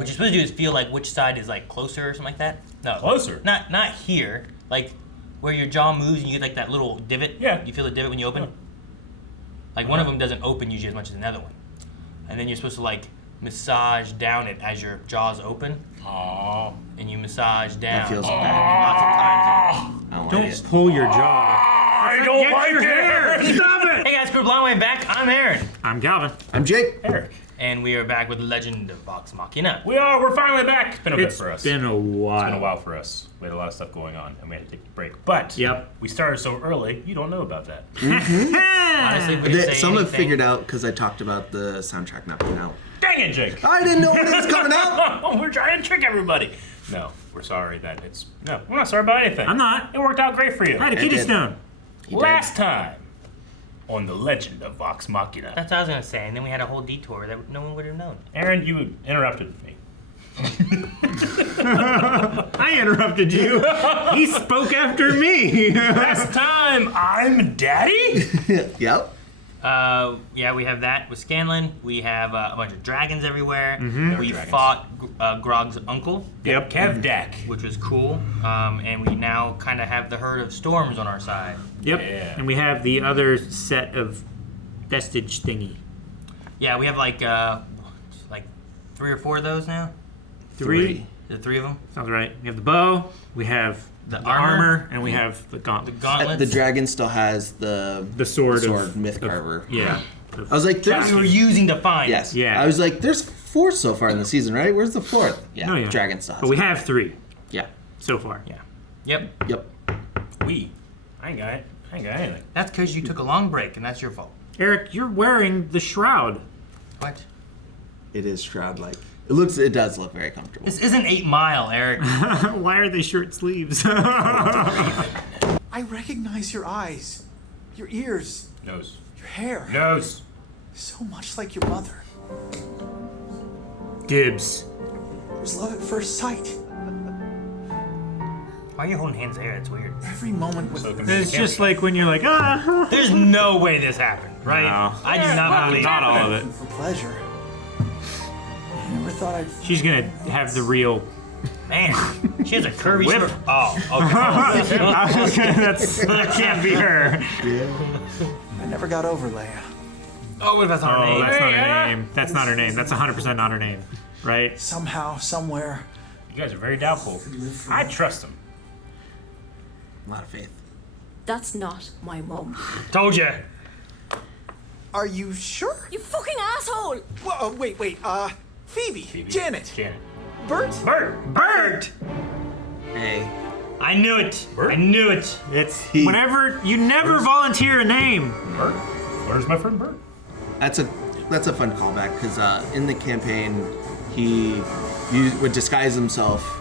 What you're supposed to do is feel like which side is like closer or something like that. No, Closer? Not here. Like where your jaw moves and you get like that little divot. Yeah. You feel the divot when you open. Like one of them doesn't open usually as much as another one, and then you're supposed to like massage down it as your jaw's open. Aww. And you massage down. That feels and bad. lots of times. I don't like Don't it. pull your jaw. I don't like your hair. it! Stop it! Hey guys, Crew Blind Way back. I'm Aaron, I'm Calvin. I'm Jake. Eric. and we are back with Legend of Vox Machina. We're finally back. It's been a bit for us. It's been a while. It's been a while for us. We had a lot of stuff going on, and we had to take a break. But we started so early, you don't know about that. Honestly, we didn't say Some have anything. figured out because I talked about the soundtrack not being out. Dang it, Jake! I didn't know when it was coming out. We're trying to trick everybody. No, we're sorry that it's... No, we're not sorry about anything. I'm not. It worked out great for you. I had a kidney did. stone. Last time on The Legend of Vox Machina. That's what I was gonna say, and then we had a whole detour that no one would have known. Aaron, you interrupted me. I interrupted you. He spoke after me. Last time, I'm Daddy? Yep. Yeah, we have that with Scanlan. We have a bunch of dragons everywhere. We dragons. fought Grog's uncle, Yep. Kevdak. which was cool. And we now kind of have the herd of storms on our side. Yep. Yeah. And we have the other set of vestige thingy. Yeah, we have like 3 or 4 of those now. Three. The 3 of them. Sounds right. We have the bow. We have The the armor. armor, and we have the The gauntlets. gauntlets. The dragon still has the sword of Mythcarver. Yeah. I was like, that we were using to find. yes. Yeah. I was like, there's 4 so far in the season, right? Where's the 4th? Yeah. No, yeah. Dragon still has But we it. have 3 Yeah. so far. Yeah. Yep. Yep. I ain't got it. I ain't got anything. That's because you took a long break, and that's your fault. Eric, you're wearing the shroud. What? It is shroud-like. It does look very comfortable. This isn't 8 Mile, Eric. Why are they short sleeves? I recognize your eyes, your ears, Nose. your hair. Nose. So much like your mother. Dibs. It was love at first sight. Why are you holding hands there? It's weird. Every moment with It's just like when you're like, ah. There's no way this happened, right? No. I do not believe Not it. all of it. for pleasure. I never thought I'd. She's gonna have the real. Man, she has a curvy Whip. sword. Oh, okay. That can't be her. I never got over Leia. Oh, what about her Oh, name? that's not her name. That's not her name. That's 100% not her name, right? Somehow, somewhere. You guys are very doubtful. I trust him. A lot of faith. That's not my mom. Told you. Are you sure? You fucking asshole! Whoa, wait. Phoebe. Janet. Bert. Bert! Hey. I knew it. Bert? I knew it. It's whenever you never volunteer a name. Bert? Where's my friend Bert? That's a fun callback because in the campaign he would disguise himself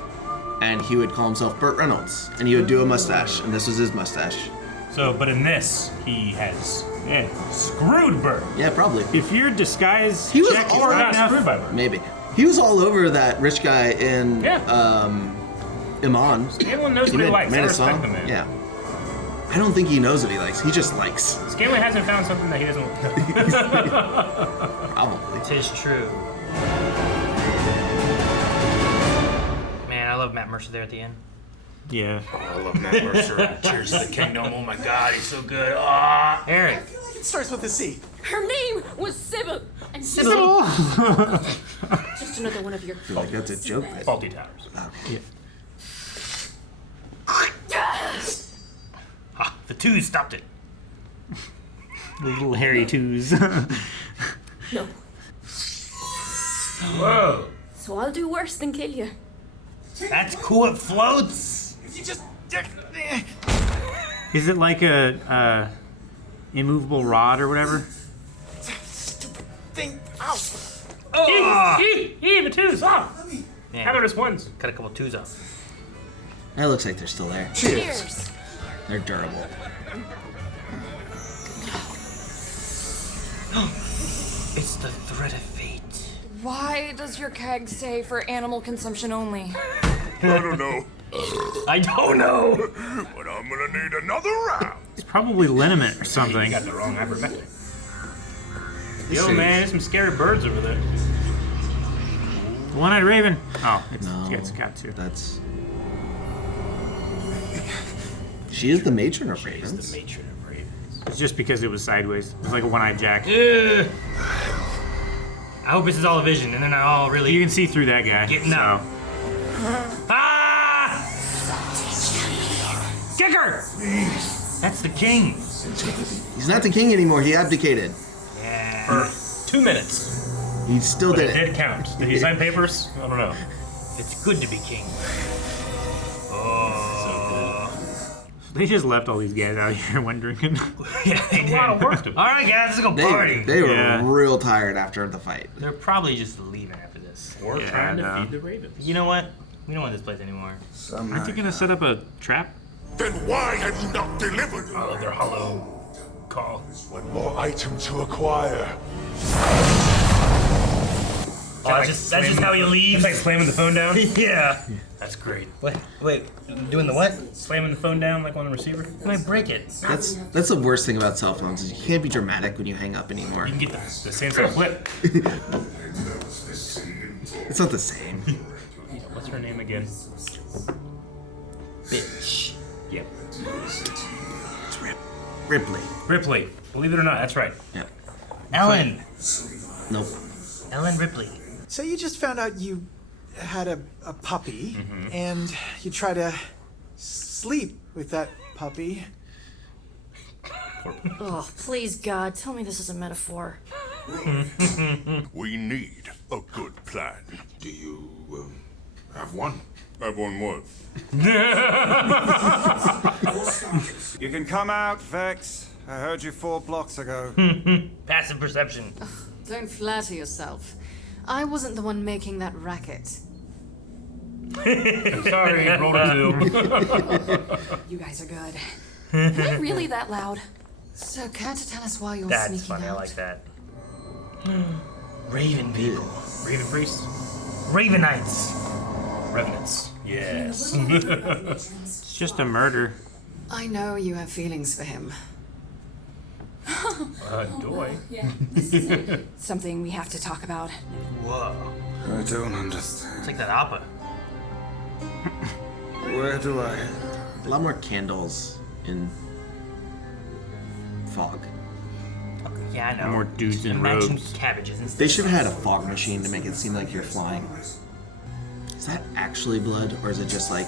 and he would call himself Burt Reynolds and he would do a mustache and this was his mustache. So, but in this, he has Yeah. screwed Bert. Yeah, probably. If your disguise He was check is all Or high not enough, screwed by Bert. Maybe. He was all over that rich guy in Iman. Scanlan knows what he likes. I respect the man. Yeah. I don't think he knows what he likes. He just likes. Scanlan hasn't found something that he doesn't like. Probably. Tis true. Man, I love Matt Mercer there at the end. yeah. I love Matt Mercer. Cheers to the Kingdom. Oh my God, he's so good. Ah. Eric. I feel like it starts with a C. Her name was Sybil. And Sybil. Just another one of your. I feel like that's a joke. Faulty Towers. Ha, the twos stopped it. The little hairy twos. No. Whoa. So I'll do worse than kill you. That's cool. It floats. You just. Is it like a immovable rod or whatever? Stupid thing. Ow. The twos. Ah. Man, How about just ones? cut a couple twos off. That looks like they're still there. Cheers. They're durable. It's the thread of fate. Why does your keg say for animal consumption only? I don't know, I don't know. but I'm gonna need another round. It's probably liniment or You something. got the wrong ivermectin. Yo, man, there's some scary birds over there. One-eyed raven. Oh, No. it's got two. That's. She is the matron of She's ravens. the matron of ravens. It's just because it was sideways. It's like a one-eyed jack. Ugh. I hope this is all a vision, and they're not all really. You can see through that guy. Getting out. Ah! Kicker! That's the king. He's not the king anymore. He abdicated. Yeah. For 2 minutes. He still But did it it. did count. Did he sign papers? I don't know. It's good to be king. Oh. They just left all these guys out here wondering. Yeah, they did. A lot of work to do. All right, guys, let's go party. They were Yeah. real tired after the fight. They're probably just leaving after this. Or Yeah, trying to no. feed the ravens. You know what? We don't want this place anymore. Aren't they gonna set up a trap? Then why have you not delivered? Oh, their hollow call. One more item to acquire. Oh, that's just how he It's leaves. like slamming the phone down. Yeah. That's great. Wait, doing the what? Slamming the phone down like on the receiver. I might break it. That's the worst thing about cell phones is you can't be dramatic when you hang up anymore. You can get the same sort of flip. It's not the same. What's her name again? Bitch. Yep. It's Ripley. Ripley. Believe it or not, that's right. Yeah. Ellen. Nope. Ellen Ripley. So you just found out you had a puppy, and you try to sleep with that puppy. Oh, please, God, tell me this is a metaphor. We need a good plan. Do you have one? Have one what? You can come out, Vex. I heard you 4 blocks ago. Passive perception. Don't flatter yourself. I wasn't the one making that racket. Sorry, rolled a 2. You guys are good. Am I really that loud? So, care to tell us why you're That's sneaking funny. out? I like that. Raven people. Raven priest. Ravenites. Revenants. Yes. It's just a murder. I know you have feelings for him. Doy. Something we have to talk about. Whoa. I don't understand. It's like that opera. Where do I... A lot more candles in fog. Okay, yeah, I know. More dudes in Imagine robes. cabbages instead. They should have had a fog machine to make it seem like you're flying. Is that actually blood, or is it just like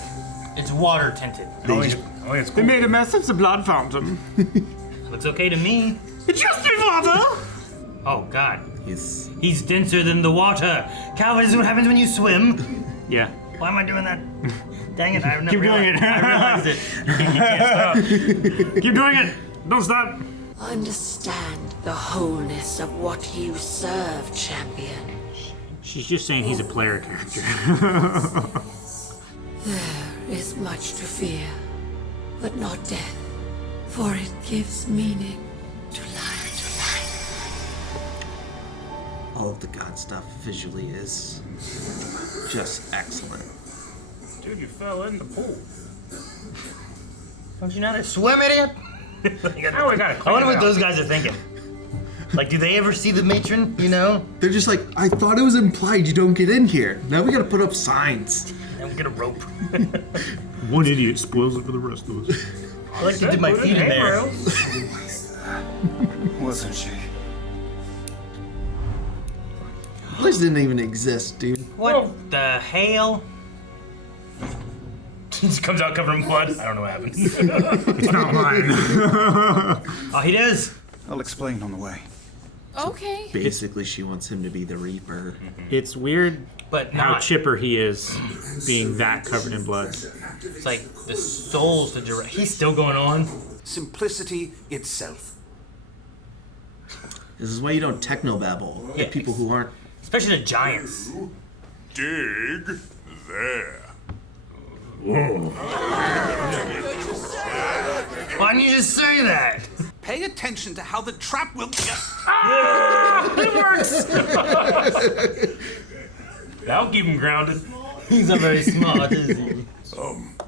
It's water tinted. It's They made a mess. It's a blood fountain. Looks okay to me. It's just be water. Oh God. he's Denser than the water. Calvin, this is what happens when you swim. Yeah. Why am I doing that? Dang it! I've never Keep doing realized, it. I realized it. You can't stop. Keep doing it. Don't stop. Understand the wholeness of what you serve, champion. She's just saying he's a player character. There is much to fear, but not death, for it gives meaning to life. all of the god stuff visually is just excellent. Dude, you fell in the pool. Don't you know they're swim, idiot? Now we gotta I clean wonder it what out. those guys are thinking. Like, do they ever see the matron? You know? They're just like, I thought it was implied you don't get in here. Now we gotta put up signs. And we get a rope. One idiot spoils it for the rest of us. I like to dip my feet in there. Wasn't she? The place didn't even exist, dude. What the hell? He just comes out covered in blood. I don't know what happened. It's not mine. Oh, he does. I'll explain on the way. Okay. Basically, she wants him to be the Reaper. It's weird But how not. chipper he is, being that covered in blood. It's like the soul's the direct. He's still going on. Simplicity itself. This is why you don't technobabble Yeah. at people who aren't. Especially the giants. Dig there. Why didn't you just say that? Pay attention to how the trap will. That'll keep him grounded. He's not very smart, is he?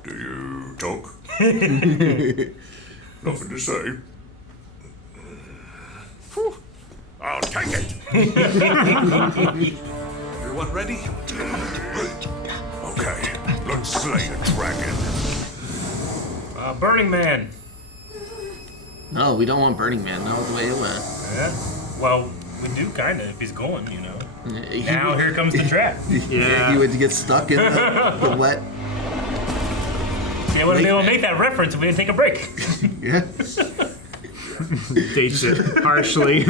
Do you talk? Nothing to say. I'll take it. Everyone ready? and slay a dragon. Burning Man. No, we don't want Burning Man. That was the way it went. Yeah. Well, we do kind of if he's going, you know. He Now would- here comes the trap. Yeah, he would get stuck in the wet. They wouldn't be able to make that reference if we didn't take a break. Yeah. Dates it harshly.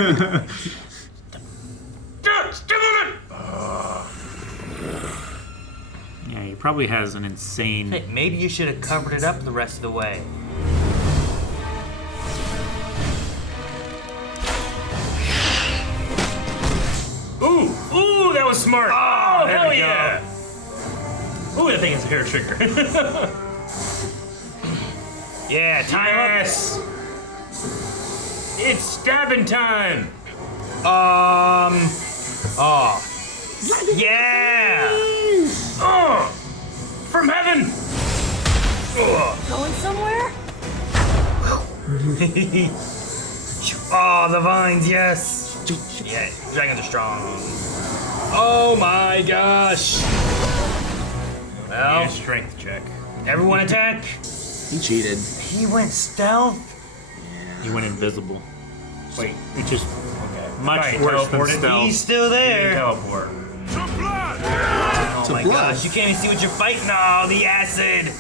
Yeah, he probably has an insane. Hey, maybe you should have covered it up the rest of the way. Ooh, that was smart. Oh, hell yeah. Ooh, that thing is a hair trigger. Yeah, time yes. It's stabbing time. Oh. Yeah! Oh, from heaven. Going somewhere? Oh, the vines, yes! Yeah, dragons are strong. Oh my gosh! Need Well, a strength check. everyone attack! He cheated. He went stealth? He went invisible, Wait, which is okay. much Right, worse than teleported. stealth. He's still He didn't there. teleport. Oh my blood. gosh, you can't even see what you're fighting. Oh, the acid!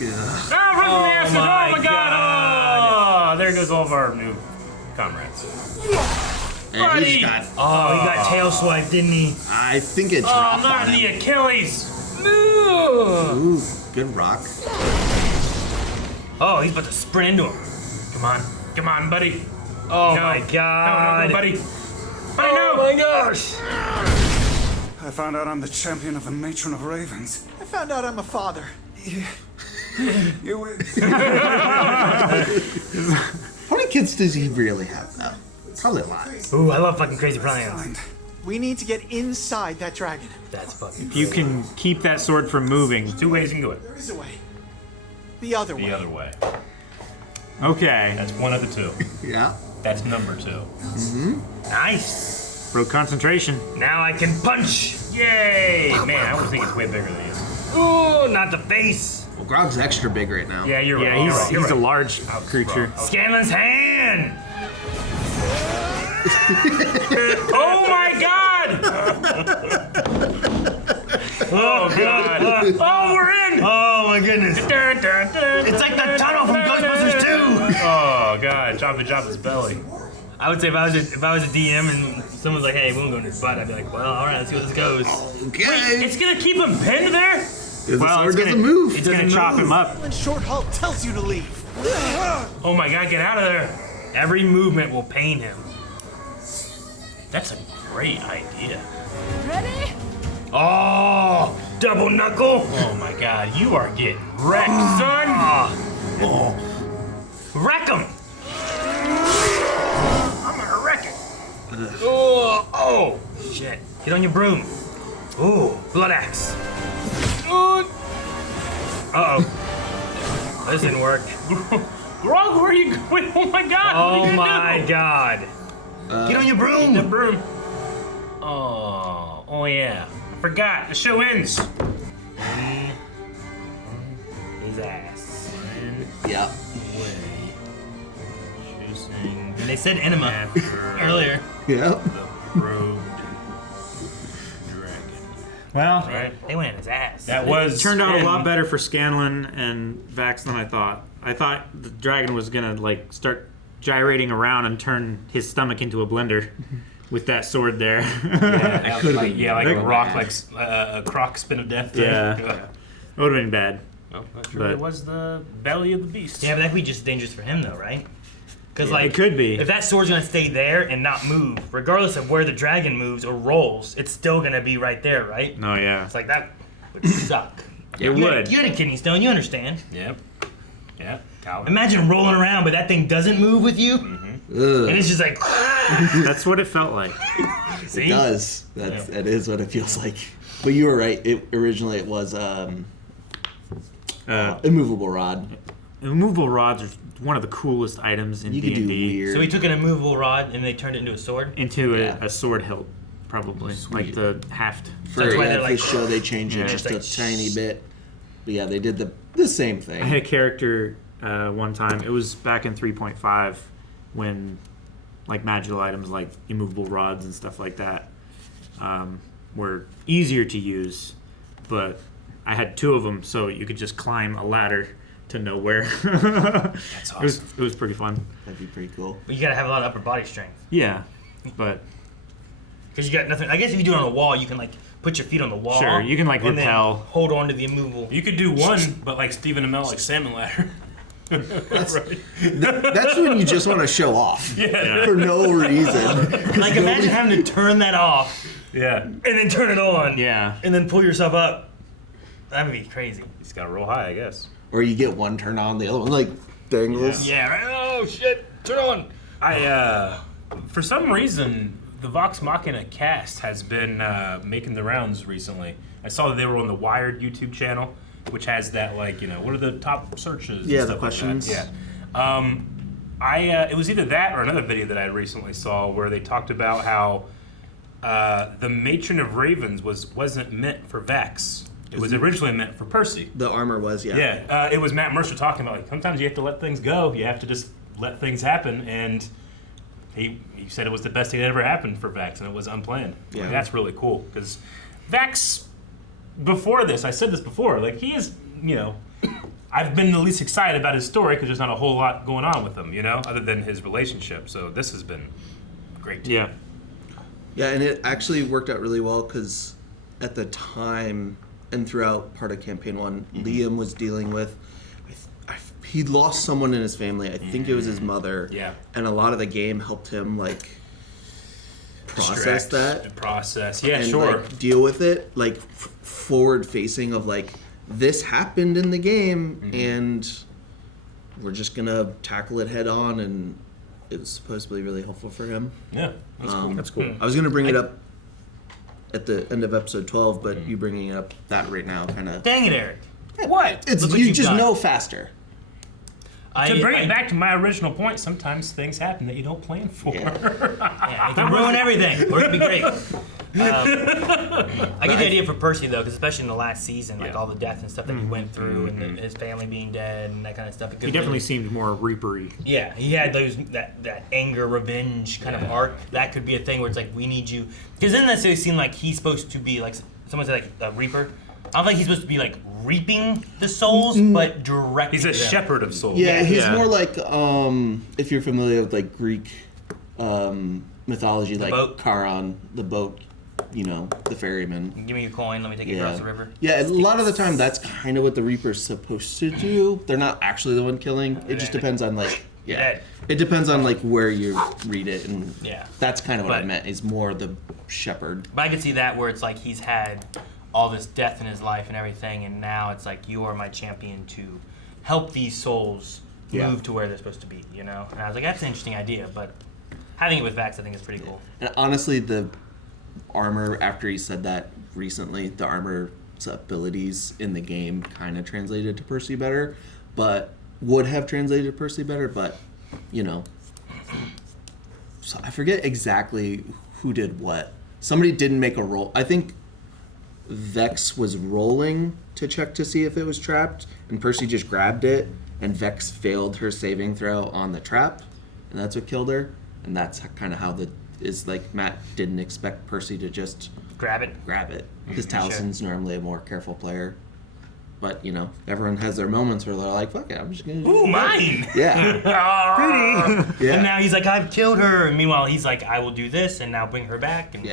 Ah, run from the acid. my Oh my god. God. Oh, there goes all of our new comrades. And he's got. Oh, he got tail swiped, didn't he? I think it Oh, dropped not on the him. Achilles. Ooh, good rock. Oh, he's about to sprint into him. Come on, buddy. Oh No. my god. No, buddy. Buddy, Oh no. my gosh. I found out I'm the champion of the matron of ravens. I found out I'm a father. You How many kids does he really have, though? Probably a lot. Ooh, I love fucking crazy plans. We need to get inside that dragon. That's fucking If you can keep that sword from moving. Two ways you can do it. There is a way. The other way. The other way. Okay. That's one of the two. Yeah. That's number 2. nice. Broke concentration. Now I can punch. Yay! Man, I would think it's way bigger than you. Ooh, not the face. Well, Grog's extra big right now. Yeah, you're Yeah, right. You're right. he's a large creature. Scanlan's hand. Oh my god! Oh god! Oh, we're in! Oh my goodness. It's like the tunnel from Ghostbusters 2. Oh god, Jabba's belly. I would say if I was a DM and someone's like, "Hey, we won't go in his butt," I'd be like, "Well, all right, let's see where this goes." Okay. It's gonna keep him pinned there? The Well, sword it's doesn't gonna- move. It's gonna chop him up. When Short Halt tells you to leave. Oh my god, get out of there! Every movement will pain him. That's a great idea. Ready? Oh, double knuckle. Oh my god, you are getting wrecked, son! Oh. Wreck him. I'm gonna wreck it. Oh, shit. Get on your broom. Ooh, blood axe. Uh-oh. This didn't work. Grog, where are you going? Oh my god, what are Oh you my gonna do? god. Get on your broom. The broom. Oh yeah. I forgot, the show ends. His ass. Yeah. And they said enema earlier. Yeah. Robed dragon. Well, Right? They went in his ass. That was it turned out a in- lot better for Scanlan and Vax than I thought. I thought the dragon was gonna like start gyrating around and turn his stomach into a blender with that sword there. That could've like, been yeah, like real a rock, bad. like a croc spin of death. thing. Yeah. It would have been bad. Well, not sure But- it was the belly of the beast. Yeah, but that could be just dangerous for him though, right? Because like it could be. If that sword's gonna stay there and not move, regardless of where the dragon moves or rolls, it's still gonna be right there, right? No, yeah. It's like that would suck. It You would. had a kidney stone, you understand. Yep. Yeah. Coward. Imagine rolling around, but that thing doesn't move with you, and it's just like. That's what it felt like. See? It does. That is what it feels like. But you were right. Originally it was immovable rod. Immovable rods are one of the coolest items in You could do D&D. weird. So he took an immovable rod and they turned it into a sword. Into Yeah. a sword hilt, probably. Like the haft. For, That's why yeah, they're for like- show they change it Yeah. just It's a like- tiny bit. But yeah, they did the same thing. I had a character one time. It was back in 3.5 when like magical items like immovable rods and stuff like that were easier to use, but I had 2 of them, so you could just climb a ladder to nowhere. That's awesome. It was pretty fun. That'd be pretty cool. But you gotta have a lot of upper body strength. Yeah, but because you got nothing. I guess if you do it on a wall, you can like put your feet on the wall. Sure, you can like and repel. Then hold on to the immovable. You could do one, but like Stephen Amell, like salmon ladder. That's, right. That's when you just want to show off for no reason. Like imagine having to turn that off. Yeah. And then turn it on. Yeah. And then pull yourself up. That would be crazy. He's got to roll high, I guess. Or you get one turned on, the other one like dangles. Yeah. Right. Oh shit! Turn on. For some reason, the Vox Machina cast has been making the rounds recently. I saw that they were on the Wired YouTube channel, which has that what are the top searches? Yeah, and the stuff questions. Like that. Yeah. It was either that or another video that I recently saw where they talked about how the Matron of Ravens wasn't meant for Vex. It was originally meant for Percy. The armor was, yeah. Yeah, it was Matt Mercer talking about sometimes you have to let things go. You have to just let things happen, and he said it was the best thing that ever happened for Vex, and it was unplanned. Yeah, that's really cool because Vex. Before this, I said this before. Like he is, I've been the least excited about his story because there's not a whole lot going on with him, other than his relationship. So this has been great. Yeah. Yeah, and it actually worked out really well because at the time and throughout part of campaign 1, Liam was dealing with. He lost someone in his family. I think it was his mother. Yeah. And a lot of the game helped him process that. Yeah, and, sure. Deal with it, forward facing of this happened in the game, and we're just gonna tackle it head on, and it was supposed to be really helpful for him. Yeah, that's cool. That's cool. I was gonna bring it up at the end of episode 12, but you bringing it up that right now kind of. Dang it, Eric! What? It's Look what you you've just done. know faster. To bring it back to my original point, sometimes things happen that you don't plan for. Yeah, it can ruin everything, or it can be great. I get the idea for Percy though, because especially in the last season, all the death and stuff that he went through, and his family being dead, and that kind of stuff. He definitely seemed more reapery. Yeah, he had that anger, revenge kind of arc. That could be a thing where it's like we need you, because then that seemed like he's supposed to be like someone said a reaper. I don't think he's supposed to be reaping the souls, but directing. He's a shepherd of souls. Yeah, he's more like if you're familiar with Greek mythology, boat. Charon, the boat, the ferryman. Give me your coin, let me take it across the river. Yeah, a lot of the time that's kind of what the Reaper's supposed to do. They're not actually the one killing. It just depends on it depends on where you read it, and that's kind of what I meant. Is more the shepherd. But I can see that where it's like he's had all this death in his life and everything, and now it's like you are my champion to help these souls move to where they're supposed to be, And I was like, that's an interesting idea, but having it with Vax, I think is pretty cool. And honestly, the armor, after he said that recently, the armor's abilities in the game kind of translated to Percy better, but would have translated to Percy better, but, So I forget exactly who did what. Somebody didn't make a roll. I think Vex was rolling to check to see if it was trapped, and Percy just grabbed it, and Vex failed her saving throw on the trap, and that's what killed her. And that's kind of how Matt didn't expect Percy to just grab it, because Talison's normally a more careful player. But everyone has their moments where they're like, "Fuck it, I'm just gonna." Ooh, mine! Yeah. Pretty. Yeah. And now he's like, "I've killed her," and meanwhile he's like, "I will do this," and now bring her back, and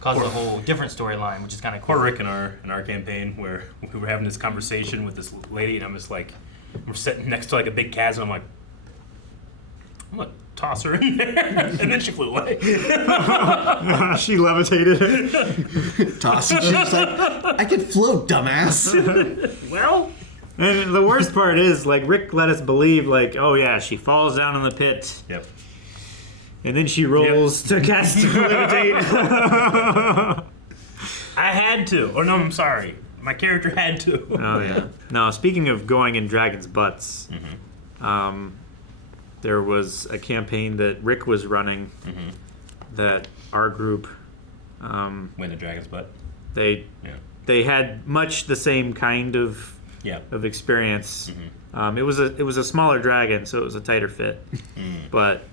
cause a whole different storyline, which is kind of cool. Poor Rick in our campaign where we were having this conversation with this lady, and I'm just like, we're sitting next to a big chasm. I'm like, I'm gonna toss her in there, and then she flew away. She levitated. Toss her. She was like, I can float, dumbass. Well, and the worst part is Rick let us believe oh yeah, she falls down in the pit. Yep. And then she rolls to cast levitate. I had to. Or no, I'm sorry. My character had to. Oh yeah. No, speaking of going in dragons' butts, there was a campaign that Rick was running that our group went to dragon's butt. They had much the same kind of of experience. It was a smaller dragon, so it was a tighter fit. But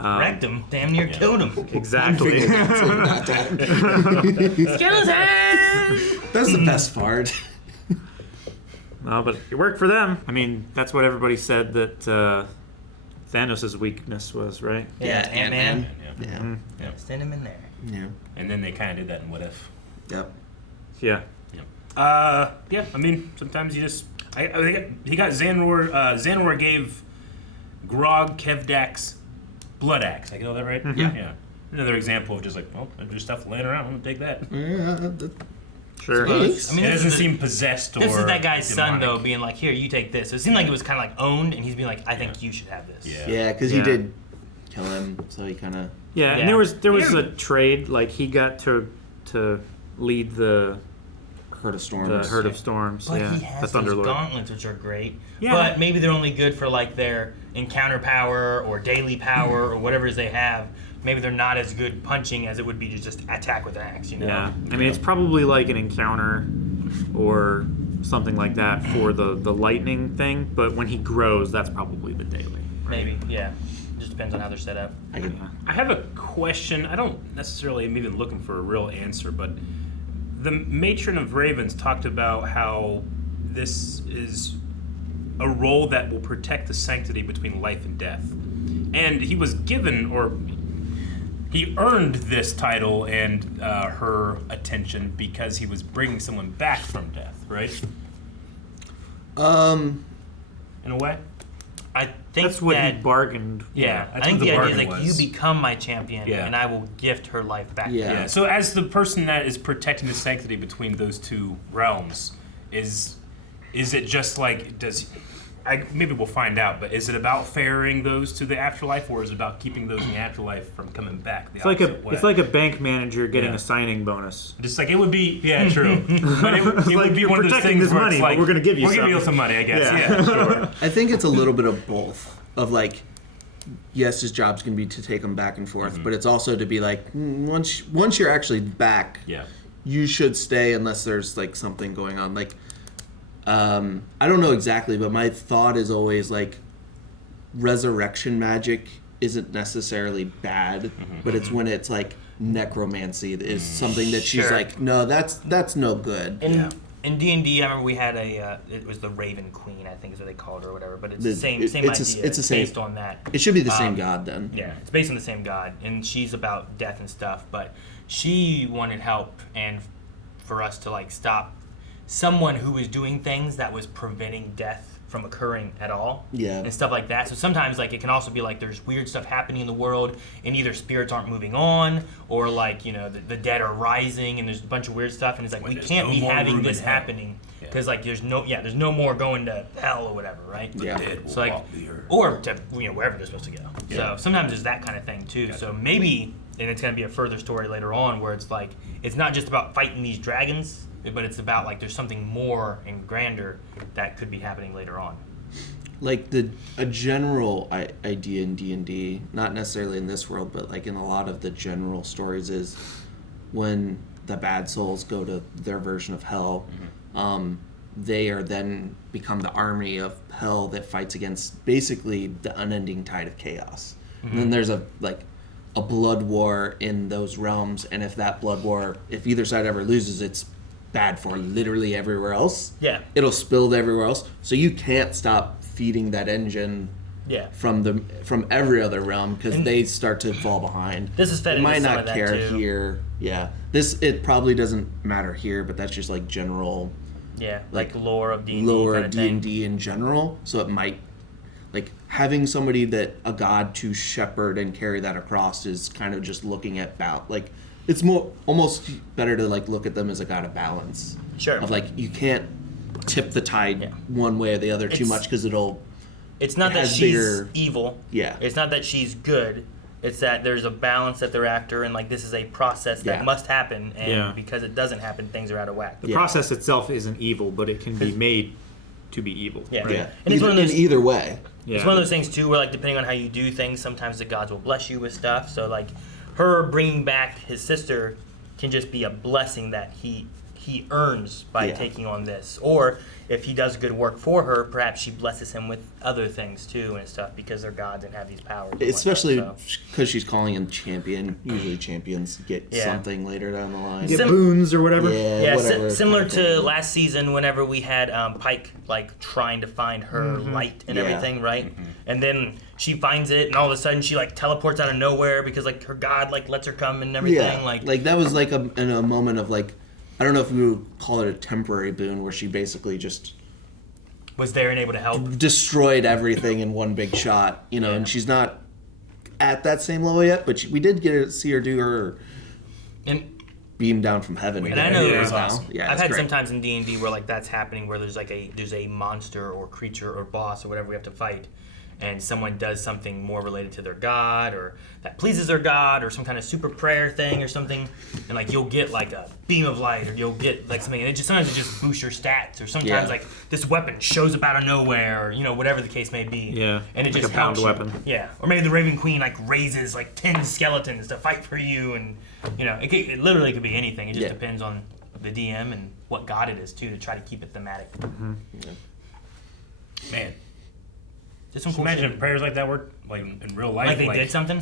wrecked him, damn near killed him. Exactly. Skeleton! That's the best part. No, but it worked for them. I mean, that's what everybody said that Thanos' weakness was, right? Yeah, Ant-Man. Yeah. Send him in there. Yeah. And then they kind of did that in What If. Yep. Yeah. Yeah, I mean, sometimes you just... he got Xanor... Xanor gave Grog Kevdak's blood axe. I get all that right? Yeah. Another example of just like, well, there's stuff laying around. I'm going to take that. Yeah. Sure. I mean, It doesn't seem possessed or This is that guy's son, demonic. though, being like, here, you take this. So it seemed like it was kind of like owned, and he's being like, I think you should have this. Yeah, because he did kill him, so he kind of... Yeah, and there was a trade, like he got to lead the Herd of Storms. The Herd of Storms, But yeah. he has the those Thunderlord. gauntlets, which are great. Yeah. But maybe they're only good for like their encounter power or daily power or whatever it is they have. Maybe they're not as good punching as it would be to just attack with an axe, you know? Yeah, I mean it's probably like an encounter or something like that for the lightning thing. But when he grows, that's probably the daily. Maybe, yeah. Just depends on how they're set up. I have a question. I don't necessarily am even looking for a real answer, but the Matron of Ravens talked about how this is a role that will protect the sanctity between life and death. And he was given, or he earned this title and her attention because he was bringing someone back from death, right? In a way? I think That's what that, he bargained. Yeah, that's I think what the the idea is bargain like was. you become my champion, Yeah. and I will gift her life back. Yeah. To you. So as the person that is protecting the sanctity between those two realms, is it just like maybe we'll find out, but is it about ferrying those to the afterlife, or is it about keeping those in the afterlife from coming back? It's like a bank manager getting Yeah. a signing bonus. Just like it would be, yeah, true. But it would Like, be you're one of those protecting things this where money, it's but like we're gonna give you we'll give you some money, I guess. Yeah, sure. I think it's a little bit of both. Of like, yes, his job's gonna be to take him back and forth, but it's also to be like, once you're actually back, Yeah. you should stay unless there's like something going on. Like, I don't know exactly, but my thought is always like, resurrection magic isn't necessarily bad, but it's when it's like necromancy is something that she's Sure. like, no, that's no good. In D&D, I remember we had it was the Raven Queen, I think is what they called her or whatever, but it's the same it's idea. it's the same. Based on that. It should be the same god then. Yeah, it's based on the same god, and she's about death and stuff, but she wanted help and for us to like stop someone who was doing things that was preventing death from occurring at all. Yeah. And stuff like that. So sometimes like it can also be like there's weird stuff happening in the world and either spirits aren't moving on or like, you know, the dead are rising and there's a bunch of weird stuff and it's like When we there's can't no be more having room this in hell. happening because like there's no more going to hell or whatever, right? Yeah. Dead will So like, walk the earth. or to wherever they're supposed to go. So sometimes there's that kind of thing too. So maybe, and it's gonna be a further story later on where it's like it's not just about fighting these dragons, but it's about like there's something more and grander that could be happening later on. Like a general idea in D&D, not necessarily in this world, but like in a lot of the general stories is when the bad souls go to their version of hell, they are then become the army of hell that fights against basically the unending tide of chaos. And then there's a blood war in those realms, and if that blood war, if either side ever loses, it's bad for literally everywhere else. Yeah. It'll spill to everywhere else. So you can't stop feeding that engine Yeah. from every other realm because And they start to fall behind. This is fed It into might some not of that, care too. here. Yeah. It probably doesn't matter here, but that's just like general Yeah, like lore of D&D lore kind of of thing. D&D in general. So it might like having somebody that a god to shepherd and carry that across is kind of just looking at like it's more almost better to like look at them as a god of balance. Sure. Of like you can't tip the tide Yeah. one way or the other too It's- much because It's not it that has she's bigger- evil. Yeah. It's not that she's good. It's that there's a balance that they're after, and like this is a process that Yeah. must happen, and Yeah. because it doesn't happen, things are out of whack. The process itself isn't evil, but it can be made to be evil. Yeah. right? yeah. And it's one of those- in either way. Yeah. It's one of those things too, where like depending on how you do things, sometimes the gods will bless you with stuff. So like, her bringing back his sister can just be a blessing that he he earns by taking on this. Or if he does good work for her, perhaps she blesses him with other things too and stuff because they're gods and have these powers. Especially because she's calling him champion. Usually champions get something later down the line. Get boons or whatever. Yeah, whatever. Similar to last season whenever we had Pike like trying to find her light and everything, right? And then she finds it and all of a sudden she like teleports out of nowhere because like her god like lets her come and everything. Yeah, like that was like in a moment of like, I don't know if we would call it a temporary boon where she basically just was there and able to help. Destroyed everything in one big shot, you know, and she's not at that same level yet, but we did get to see her do her beam down from heaven. And I know awesome. I've had sometimes in D&D where like that's happening where there's like a monster or creature or boss or whatever we have to fight, and someone does something more related to their god or that pleases their god or some kind of super prayer thing or something, and like you'll get like a beam of light or you'll get like something, and sometimes it just boosts your stats, or sometimes like this weapon shows up out of nowhere, or you know, whatever the case may be. Yeah. And it like just a pound helps weapon. you. Yeah. Or maybe the Raven Queen like raises like 10 skeletons to fight for you, and you know, it literally could be anything. It just depends on the DM and what god it is too, to try to keep it thematic. Man. Just some cool imagine shit. prayers like that work like in real life. Like they did something?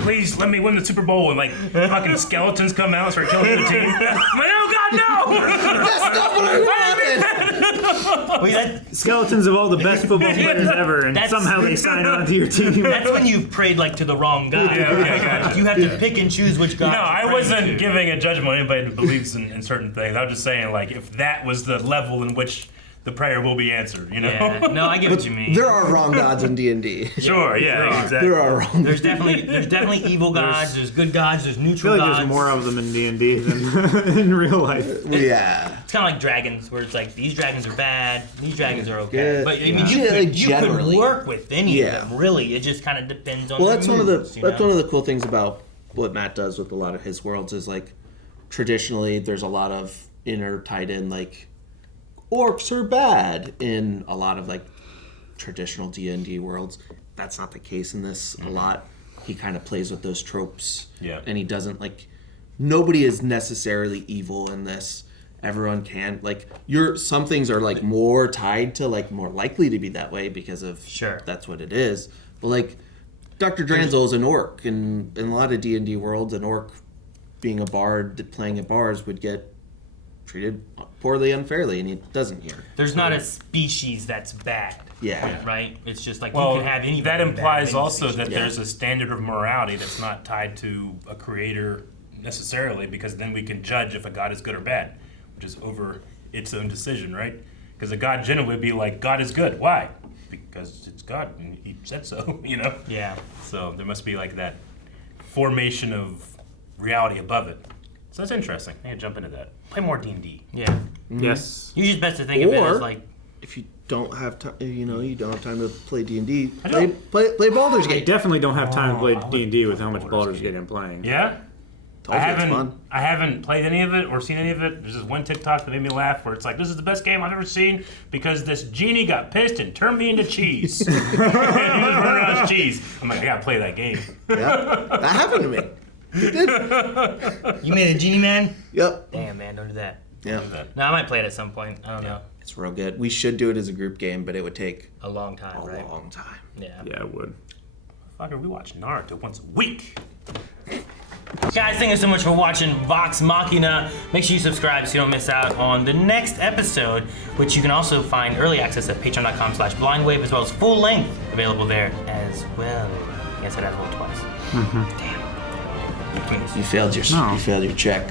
Please let me win the Super Bowl, and like fucking skeletons come out and start killing the team. I'm like, oh god, no! That's not what I wanted! Skeletons of all the best football players ever, and somehow they sign on to your team. That's when you've prayed like to the wrong god. Yeah, okay, gotcha. You have to pick and choose which god. No, I to wasn't giving a judgment on anybody who believes in certain things. I was just saying, like, if that was the level in which the prayer will be answered, you know? Yeah. No, I get what you mean. There are wrong gods in D&D. Sure, yeah, exactly. There are wrong. There's definitely evil gods. There's good gods. There's I neutral feel like gods. there's more of them in D&D than in real life. Yeah. It's kind of like dragons, where it's like these dragons are bad, these dragons are okay. Good. But I mean, Yeah. you could work with any of them. Really, it just kind of depends on. Well, the that's moves, one of the cool things about what Matt does with a lot of his worlds is like traditionally there's a lot of tied in like orcs are bad in a lot of like traditional D&D worlds. That's not the case in this a lot. He kind of plays with those tropes. Yeah. And he doesn't like, nobody is necessarily evil in this. Everyone can like some things are like more tied to like more likely to be that way because of that's what it is. But like Dr. Dranzel is an orc, and in a lot of D&D worlds, an orc being a bard playing at bars would get treated poorly, unfairly, and he doesn't here. There's not a species that's bad. Yeah. Right? It's just like Well, you can have any. that implies also species. that there's a standard of morality that's not tied to a creator necessarily, because then we can judge if a god is good or bad, which is over its own decision, right? Because a god generally would be like, God is good. Why? Because it's God, and he said so, you know? Yeah. So there must be like that formation of reality above it. So that's interesting. I can jump into that. Play more D&D. Yeah. Mm-hmm. Yes. Usually it's best to think of it as like, if you don't have time, you don't have time to play D&D, play Baldur's I Gate. definitely don't have time to play D&D with how much Baldur's Gate I'm playing. Yeah? Told you it's fun. I haven't played any of it or seen any of it. There's this one TikTok that made me laugh where it's like, this is the best game I've ever seen because this genie got pissed and turned me into cheese. And he was running around as cheese. I'm like, I gotta play that game. Yeah, that happened to me. It did. you made a genie man? Yep. Damn, man, don't do that. Yeah. No, I might play it at some point. I don't know. It's real good. We should do it as a group game, but it would take a long time, a right? long time. Yeah. Yeah, it would. Fucker, we watch Naruto once a week. Guys, thank you so much for watching Vox Machina. Make sure you subscribe so you don't miss out on the next episode, which you can also find early access at patreon.com/blindwave, as well as full length available there as well. I said as well twice. You failed your check.